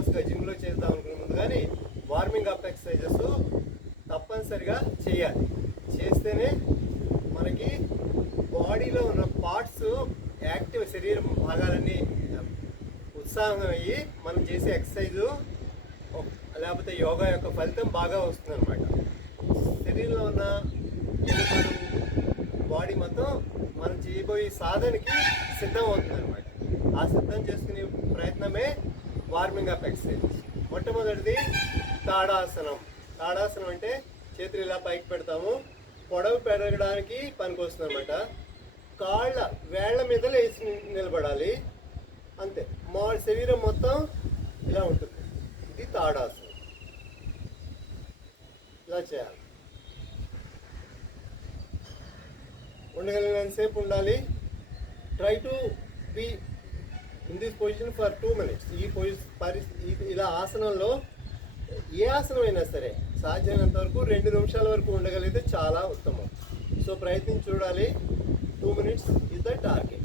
ఫోకస్గా జిమ్లో చేద్దాం అనుకునే ముందు కానీ వార్మింగ్ అప్ ఎక్సర్సైజెస్ తప్పనిసరిగా చేయాలి. చేస్తేనే మనకి బాడీలో ఉన్న పార్ట్స్ యాక్టివ్, శరీరం భాగాలన్నీ ఉత్సాహం అయ్యి మనం చేసే ఎక్సర్సైజు లేకపోతే యోగా యొక్క ఫలితం బాగా వస్తుంది అనమాట. శరీరంలో ఉన్న ఎముకలు, బాడీ మొత్తం మనం చేయబోయే సాధనకి సిద్ధం అవుతుంది అనమాట. ఆ సిద్ధం చేసుకునే ప్రయత్నమే వార్మింగ్ అప్ ఎక్సర్సైజ్. మొట్టమొదటిది తాడాసనం. తాడాసనం అంటే చేతులు ఇలా పైకి పెడతాము, పొడవు పెరగడానికి పనికి వస్తుంది అనమాట. కాళ్ళ వేళ్ల మీద లేచి నిలబడాలి, అంతే. మా శరీరం మొత్తం ఇలా ఉంటుంది. ఇది తాడాసనం. ఇలా చేయాలి. ఉండగలిగినంతసేపు ఉండాలి. Try to be in this position for 2 minutes. ఈ ఇలా ఆసనంలో ఏ ఆసనం అయినా సరే సాధ్యమైనంత వరకు 2 నిమిషాల వరకు ఉండగలిగితే చాలా ఉత్తమం. సో ప్రయత్నించి చూడాలి. 2 minutes is the target.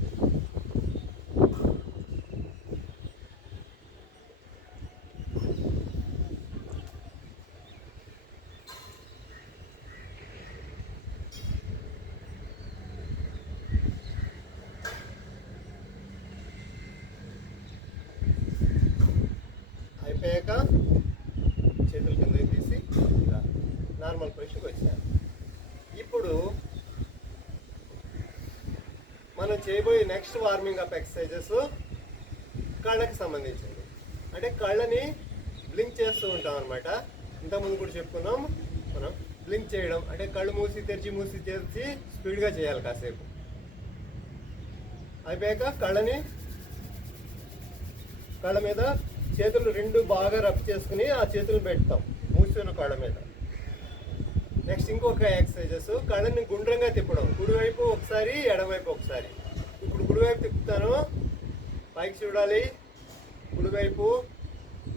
అయిపోయాక చేతుల కింద తీసి ఇలా నార్మల్ పొజిషన్కి వచ్చాను. ఇప్పుడు మనం చేయబోయే నెక్స్ట్ వార్మింగ్ అప్ ఎక్సర్సైజెస్ కళ్ళకి సంబంధించింది. అంటే కళ్ళని బ్లింక్ చేస్తూ ఉంటాం అనమాట. ఇంతకుముందు కూడా చెప్పుకున్నాం. మనం బ్లింక్ చేయడం అంటే కళ్ళు మూసి తెరిచి స్పీడ్గా చేయాలి కాసేపు. అయిపోయాక కళ్ళ మీద చేతులు 2 బాగా రబ్ చేసుకుని ఆ చేతులు పెడతాం మూసిన కళ్ళ మీద. నెక్స్ట్ ఇంకొక ఎక్సర్సైజెస్ కళ్ళని గుండ్రంగా తిప్పడం. కుడివైపు ఒకసారి, ఎడమవైపు ఒకసారి. ఇప్పుడు కుడివైపు తిప్పుతాను, పైకి చూడాలి. కుడివైపు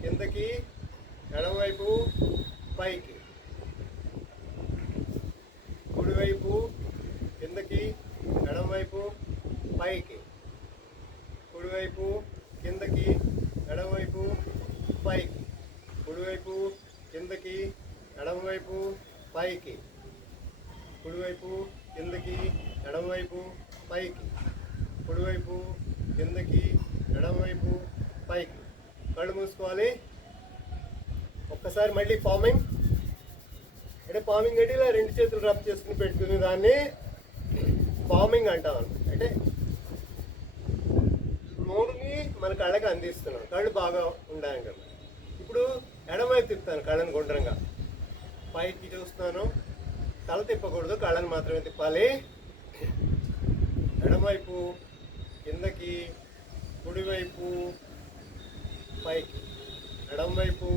కిందకి, ఎడమవైపు పైకి. కుడివైపు కిందకి, ఎడమవైపు పైకి. కుడివైపు కిందకి, ఎడమవైపు పైకి. కుడివైపు కిందకి, ఎడమవైపు పైకి. కుడివైపు కిందకి, ఎడమవైపు పైకి. కుడివైపు కిందకి, ఎడమవైపు పైకి. కళ్ళు మూసుకోవాలి. ఒక్కసారి మళ్ళీ పామింగ్. అంటే పామింగ్ అంటే ఇలా 2 చేతులు రబ్ చేసుకుని పెట్టుకునే దాన్ని పామింగ్ అంటాం. అంటే నోరుని మన కళ్ళకి అందిస్తున్నాం, కళ్ళు బాగా ఉండాలి కదా. ఇప్పుడు ఎడమవైపు తిప్పుతాను, కళ్ళని గుండ్రంగా పైకి చూస్తున్నాను. తల తిప్పకూడదు, కళ్ళని మాత్రమే తిప్పాలి. ఎడమవైపు కిందకి, కుడివైపు పైకి. ఎడమవైపు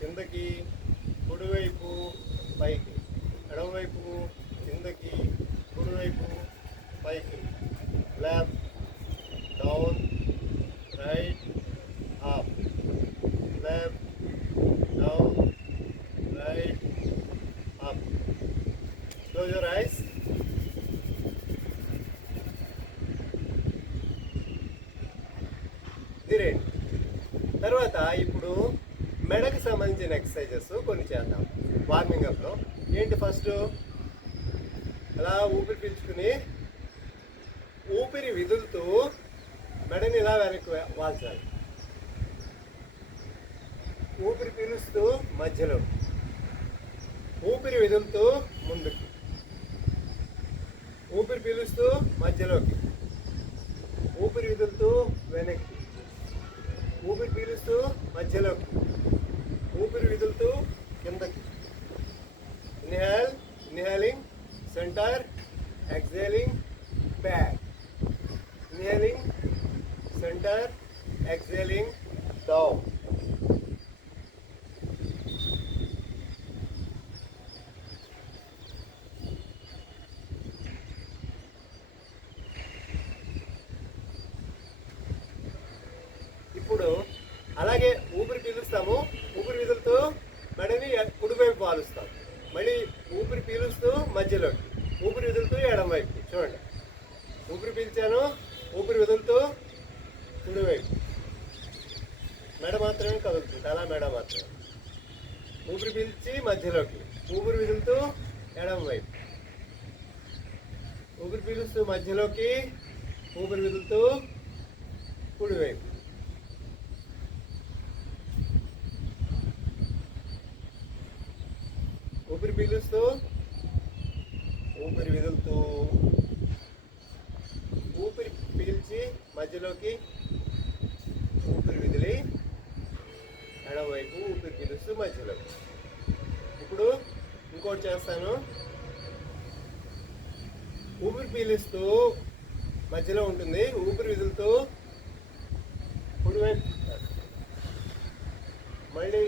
కిందకి, కుడివైపు పైకి. ఎడమవైపు కిందకి, కుడివైపు పైకి. Left, down, right, up. Left, down, right, up. Close your eyes. దిరేండి. తర్వాత ఇప్పుడు మెడకి సంబంధించిన ఎక్సర్సైజెస్ కొన్ని చేద్దాం వార్మింగ్ అప్లో. ఏంటి? ఫస్ట్ అలా ఊపిరి పీల్చుకుని ఊపిరి విదులుతూ మెడని ఇలా వెనక్కి వాల్చాలి. ఊపిరి పీలుస్తూ మధ్యలో, ఊపిరి విదులుతూ ముందుకి. ఊపిరి పీలుస్తూ మధ్యలోకి, ఊపిరి విదులుతూ వెనక్కి. ఊపిరి పీలుస్తూ మధ్యలోకి, ఊపిరి విదులుతూ కిందకి. Inhaling centre, exhaling back. Inhaling centre, exhaling down. ఇప్పుడు అలాగే ఊపిరి పీలుస్తాము, ఊపిరి విదులుతూ మెడని కుడివైపు వాలుస్తాం. మళ్ళీ ఊపిరి పీలుస్తూ మధ్యలోకి, ఊపిరి విదులుతూ ఎడమవైపు. చూడండి, ఊపిరి పీల్చాను, ఊపిరి విదులుతూ కుడివైపు. మెడ మాత్రమే కదులుతుంది, తల మెడ మాత్రమే. ఊపిరి పీల్చి మధ్యలోకి, ఊపిరి విదులుతూ ఎడమ వైపు, ఊపిరి పీలుస్తూ మధ్యలోకి, ఊపిరి విదులుతూ కుడివైపు. ఊపిరి పీలుస్తూ, ఊపిరి విదులుతూ, ఊపిరి పీల్చి మధ్యలోకి, ఊపిరి విదిలి ఎడమవైపు, ఊపిరి పీలుస్తూ మధ్యలోకి. ఇప్పుడు ఇంకోటి చేస్తాను. ఊపిరి పీలుస్తూ మధ్యలో ఉంటుంది, ఊపిరి విదులుతూ కుడివైపు, మళ్ళీ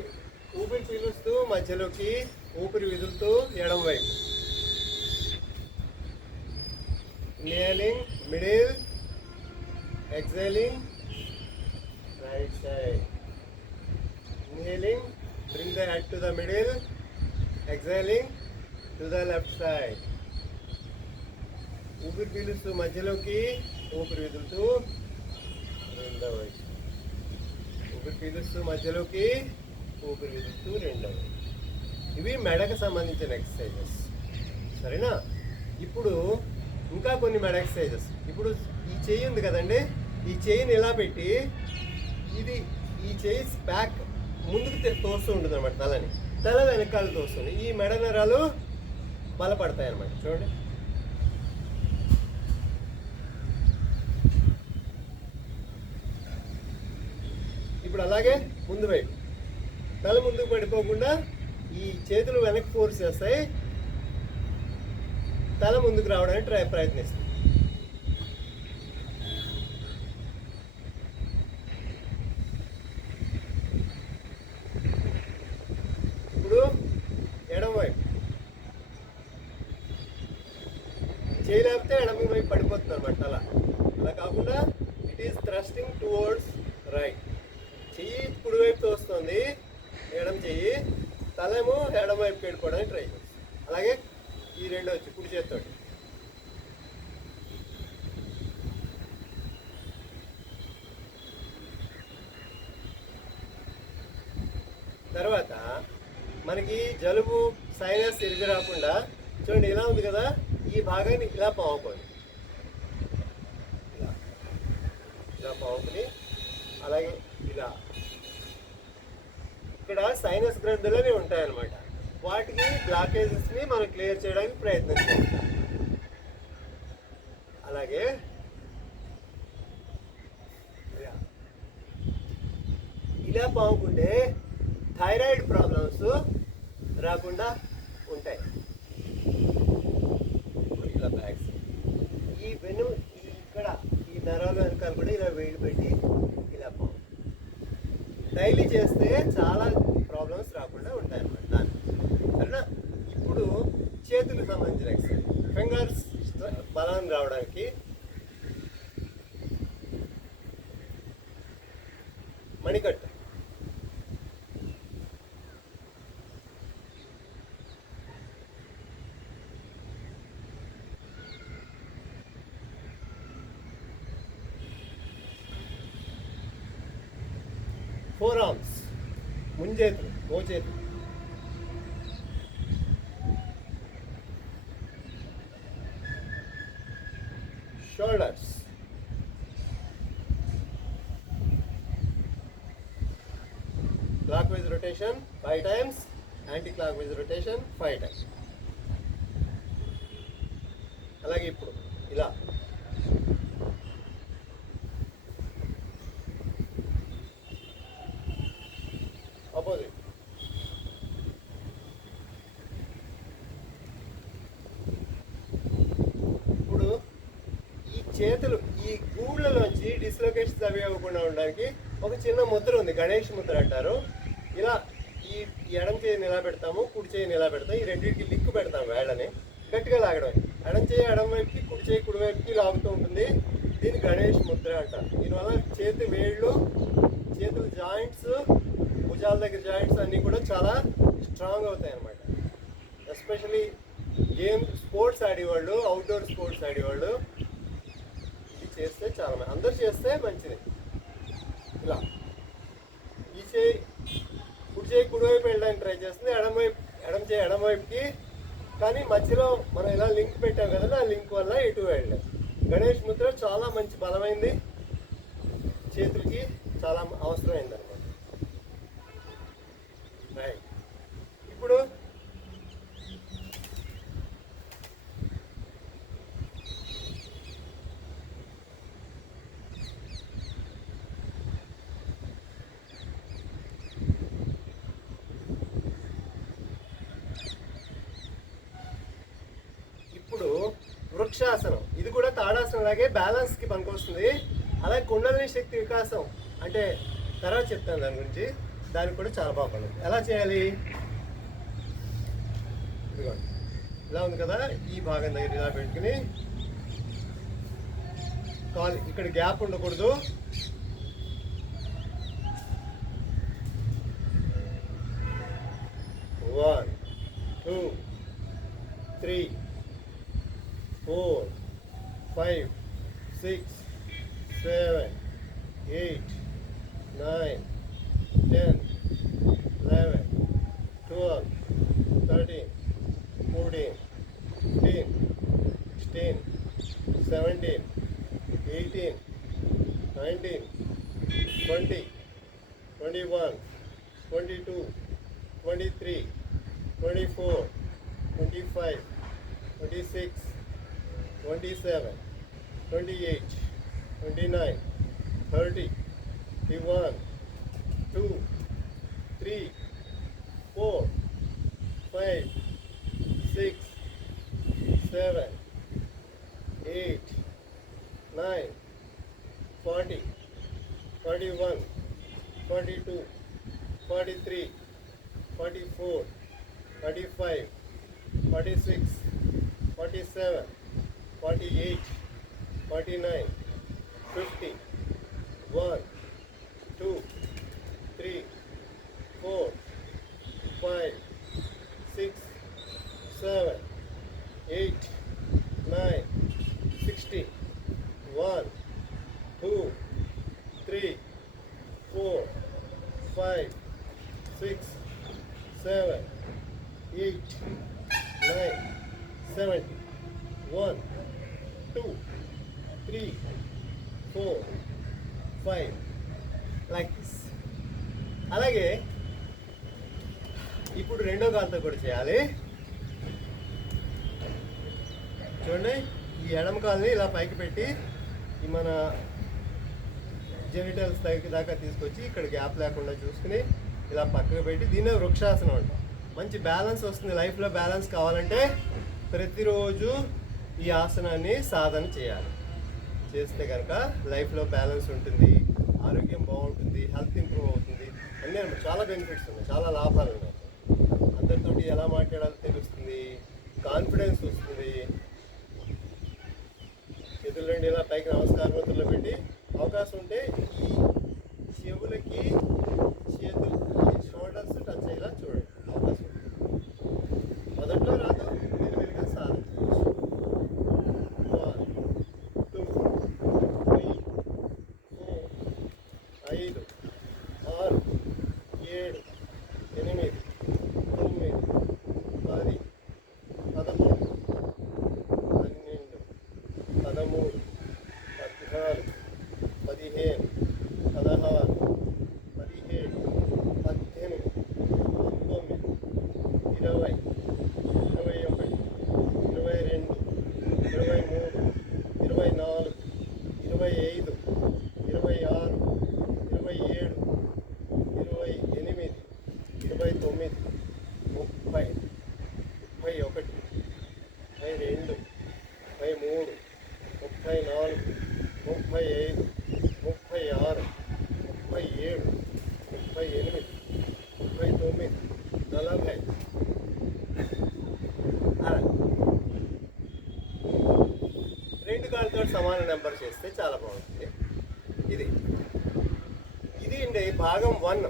ఊపిరి పీలుస్తూ మధ్యలోకి, ఊపిరి విదులుతూ ఎడమవైపు. Inhaling middle, exhaling right side. Inhaling, bring the head to the middle. Exhaling to the left side. ఊపిరి పీలుస్తూ మధ్యలోకి, ఊపిరి విదులుతూ రెండవ వైపు. ఊపిరి పీలుస్తూ మధ్యలోకి, ఊపిరి విదులుతూ రెండవ వైపు. ఇవి మెడకు సంబంధించిన ఎక్సర్సైజెస్, సరేనా? ఇప్పుడు ఇంకా కొన్ని మెడ ఎక్సర్సైజెస్. ఇప్పుడు ఈ చెయ్యి ఉంది కదండి, ఈ చెయ్యిని ఇలా పెట్టి, ఇది ఈ చెయ్యి బ్యాక్ ముందుకు తోస్తూ ఉంటుంది అనమాట, తలని తల వెనకాల తోస్తుంది. ఈ మెడ నరాలు బలపడతాయి అన్నమాట. చూడండి, ఇప్పుడు అలాగే ముందు వైపు తల ముందుకు పడిపోకుండా ఈ చేతులు వెనక్కి ఫోర్స్ చేస్తాయి, తల ముందుకు రావడానికి ప్రయత్నిస్తుంది. ఎడమ వైపు చేయలేకపోతే ఎడమ వైపు పడిపోతుంది అనమాట తల. అలా కాకుండా it is thrusting towards right. చెయ్యి కుడివైపు వస్తుంది, ఎడమ చెయ్యి, తలేమో ఎడమ వైపు పెట్టుకోవడానికి ట్రై చేస్తుంది. అలాగే ఈ రెండు వచ్చి కుడి చేతితో. తర్వాత మనకి జలుబు, సైనస్ ఎరిగి రాకుండా చూడండి, ఇలా ఉంది కదా, ఈ భాగాన్ని ఇలా పావుకోండి, ఇలా పావుకుని, అలాగే ఇలా ఇక్కడ సైనస్ గ్రంథులని ఉంటాయన్నమాట. వాటికి బ్లాకేజెస్ని మనం క్లియర్ చేయడానికి ప్రయత్నం చేస్తాం. అలాగే ఇలా పావుకుంటే థైరాయిడ్ ప్రాబ్లమ్స్ రాకుండా ఉంటాయి. ఇలా బ్యాగ్స్, ఈ వెను ఇక్కడ ఈ నరాలు వెనకాల కూడా ఇలా వేడి పెట్టి ఇలా పావు డైలీ చేస్తే చాలా ప్రాబ్లమ్స్ రాకుండా ఉంటాయి అన్నమాట దాన్ని, సరేనా? ఇప్పుడు చేతులకు సంబంధించిన ఎక్సర్సైజ్. ఫింగర్స్ బలం రావడానికి మణికట్టు, ఫోర్ ఆర్మ్స్, ముంజేతులు, మోచేతులు, shoulders, clockwise rotation 5 times, anti-clockwise rotation 5 times. అలాగే ఇప్పుడు ఇలా ఆపోజిట్. ఇప్పుడు ఈ చేతులు ఈ గూళ్ళలోంచి డిస్లొకేషన్స్ అవి అవ్వకుండా ఉండడానికి ఒక చిన్న ముద్ర ఉంది, గణేష్ ముద్ర అంటారు. ఇలా ఈ ఎడం చేయిని ఎలా పెడతాము, కుడి చేయిని ఎలా పెడతాం, ఈ రెండింటికి లిక్కు పెడతాం, వేళ్ళని గట్టిగా లాగడం. ఎడం చేయి ఎడం వైపుకి, కుడి చేయి కుడి వైపుకి లాగుతూ ఉంటుంది. దీన్ని గణేష్ ముద్ర అంటారు. దీనివల్ల చేతి వేళ్ళు, చేతుల జాయింట్స్, భుజాల దగ్గర జాయింట్స్ అన్నీ కూడా చాలా స్ట్రాంగ్ అవుతాయి అన్నమాట. ఎస్పెషలీ స్పోర్ట్స్ ఆడేవాళ్ళు, అవుట్డోర్ స్పోర్ట్స్ ఆడేవాళ్ళు ఇది చేస్తే చాలా అందరూ చేస్తే మంచిది. ఇలా చేయి కుడివైపు వెళ్ళడానికి ట్రై చేస్తుంది, ఎడమ చేయి ఎడమవైపుకి. కానీ మధ్యలో మనం ఇలా లింక్ పెట్టాం కదా, ఆ లింక్ వల్ల ఎటు వెళ్ళాం. గణేష్ ముద్ర చాలా మంచి బలమైంది, చేతులకి చాలా అవసరమైంది అనమాట. రైట్. ఇప్పుడు వృక్షాసనం, ఇది కూడా తాడాసనం లాగే బ్యాలెన్స్ కి పనికొస్తుంది. అలాగే కుండలిని శక్తి వికాసం అంటే తర్వాత చెప్తాను దాని గురించి, దానికి కూడా చాలా బాగుంటుంది. ఎలా చేయాలి? ఇదిగోండి, ఇలా ఉంది కదా, ఈ భాగం దగ్గర ఇలా పెట్టుకుని కాలు ఇక్కడ గ్యాప్ ఉండకూడదు. One, 2, 3, 4, 5, 6, 7, 8, 9, 10, 11, 12, 13, 14, 15, 16, 17, 18, 19, 20, 21, 22, 23, 24, 25, 26, 27, 28, 29, 30, 31, 2, 3, 4, 5, 6, 7, 8, 9, 40, 41, 42, 43, 44, 45, 46, 47, 48, 49, 50, 1, 2, 3, 4, 5, 6, 7, 8, 9, 60, 1, 2, 3, 4, 5, 6, 7, 8, 9, 70, 1, 2, 3, 4, 5, like this. అలాగే ఇప్పుడు రెండో కాలుతో కూడా చేయాలి. చూడండి, ఈ ఎడమ కాలుని ఇలా పైకి పెట్టి ఈ మన జెనిటల్స్ దాకా తీసుకొచ్చి ఇక్కడ గ్యాప్ లేకుండా చూసుకుని ఇలా పక్కకు పెట్టి దీన్నే వృక్షాసనం అంటాం. మంచి బ్యాలెన్స్ వస్తుంది. లైఫ్లో బ్యాలెన్స్ కావాలంటే ప్రతిరోజు ఈ ఆసనాన్ని సాధన చేయాలి. చేస్తే కనుక లైఫ్లో బ్యాలెన్స్ ఉంటుంది, ఆరోగ్యం బాగుంటుంది, హెల్త్ ఇంప్రూవ్ అవుతుంది, అన్నీ చాలా బెనిఫిట్స్ ఉన్నాయి, చాలా లాభాలు ఉన్నాయి. అందరితోటి ఎలా మాట్లాడాలో తెలుస్తుంది, కాన్ఫిడెన్స్ వస్తుంది. చేతులు రెండు ఇలా పైకి నమస్కార ముద్రలో పెట్టి అవకాశం ఉంటే ఈ చెవులకి చేతులు షోల్డర్స్ టచ్ అయ్యేలా చూడండి. అవకాశం మొదట్లో రాదు, మెల్లిమెల్లిగా సాధన చేయొచ్చు. 1, 2, 3, 4, 5, 6, 7, 8, 9, 10, 11, 12, 13, 14, 15, 16, 17, 18, 19, 20, 21, 22, 23, 24, 25, 26, 27, 28, 29, 30, 31, 32, 33, 34, 35, 36, 37, 38, 39, 40. అలా రెండు కాళ్ళతో సమాన నెంబర్ చేస్తే చాలా బాగుంటుంది. ఇది అండి భాగం 1.